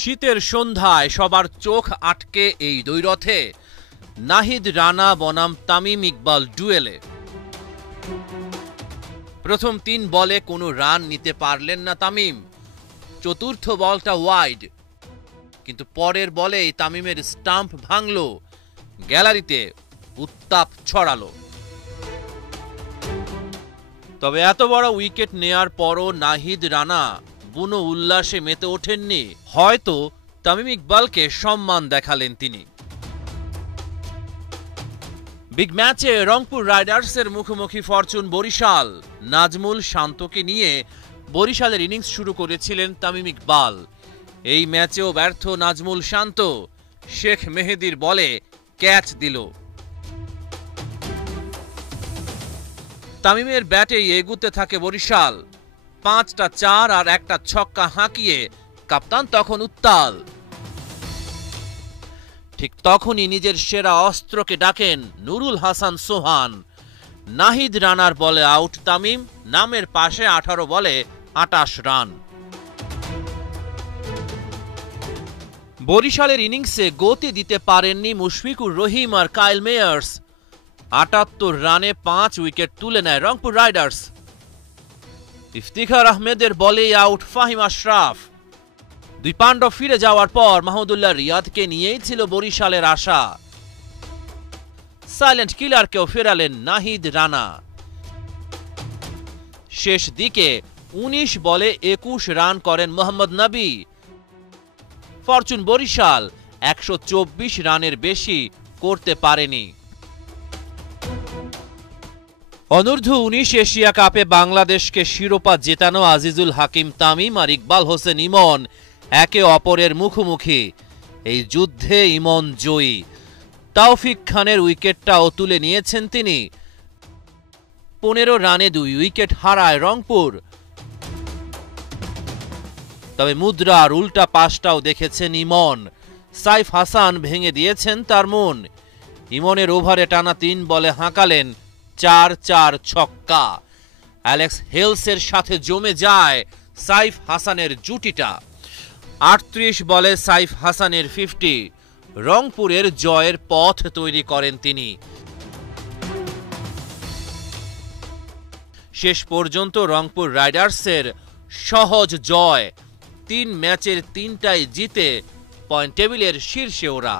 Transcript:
শীতের সন্ধ্যায় সবার চোখ আটকে এই দ্বৈরথে নাহিদ রানা বনাম তামিম ইকবাল ডুয়েলে। প্রথম ৩ বলে কোনো রান নিতে পারলেন না তামিম। চতুর্থ বলটা ওয়াইড, কিন্তু পরের বলেই তামিমের স্টাম্প ভাঙল, গ্যালারিতে উত্তাপ ছড়ালো। তবে এত বড় উইকেট নেয়ার পরও নাহিদ রানা বুনো উল্লাসে মেতে ওঠেননি। হয়তো তামিম ইকবালকে সম্মান দেখালেন তিনি। বিগ ম্যাচে রংপুর রাইডার্সের মুখোমুখি ফরচুন বরিশাল। নাজমুল শান্তকে নিয়ে বরিশালের ইনিংস শুরু করেছিলেন তামিম ইকবাল। এই ম্যাচেও ব্যর্থ নাজমুল শান্ত, শেখ মেহেদীর বলে ক্যাচ দিল। তামিমের ব্যাটেই এগুতে থাকে বরিশাল। 5টা 4 আর একটা ছক্কা হাঁকিয়ে কাপ্তান তখন উত্তাল। ঠিক তখনই নিজের সেরা অস্ত্রকে ডাকেন নুরুল হাসান সোহান। নাহিদ রানার বলে আউট তামিম, নামের পাশে 18 বলে 28 রান। বরিশালের ইনিংসে গতি দিতে পারেননি মুশফিকুর রহিম আর কাইল মেয়ার্স। 78 রানে 5 উইকেট তুলে নেয় রংপুর রাইডার্স। ইফতিখার আহমেদের বলেই আউট ফাহিম আশরাফ। 2 পাণ্ডব ফিরে যাওয়ার পর মাহমুদুল্লাহ রিয়াদকে নিয়েই ছিল বরিশালের আশা। সাইলেন্ট কিলারকেও ফেরালেন নাহিদ রানা। শেষ দিকে 19 বলে 21 রান করেন মোহাম্মদ নবী। ফরচুন বরিশাল 124 রানের বেশি করতে পারেনি। অনূর্ধ্ব 19 এশিয়া কাপে বাংলাদেশকে শিরোপা জেতানো আজিজুল হাকিম তামিম আর ইকবাল হোসেন ইমন একে অপরের মুখোমুখি। এই যুদ্ধে ইমন জয়ী। তাওফিক খানের উইকেটটাও তুলে নিয়েছেন তিনি। 15 রানে 2 উইকেট হারায় রংপুর। তবে মুদ্রার উল্টা পাশটাও দেখেছেন ইমন। সাইফ হাসান ভেঙে দিয়েছেন তার মন। ইমনের ওভারে টানা 3 বলে হাঁকালেন 4-4 ছক্কা। অ্যালেক্স হেলসের সাথে জমে যায় সাইফ হাসানের জুটিটা। 38 বলে সাইফ হাসানের 50। রংপুরের জয়ের পথ তৈরি করেন তিনি। শেষ পর্যন্ত রংপুর রাইডার্সের সহজ জয়। 3 ম্যাচের 3টাই জিতে পয়েন্ট টেবিলের শীর্ষে ওরা।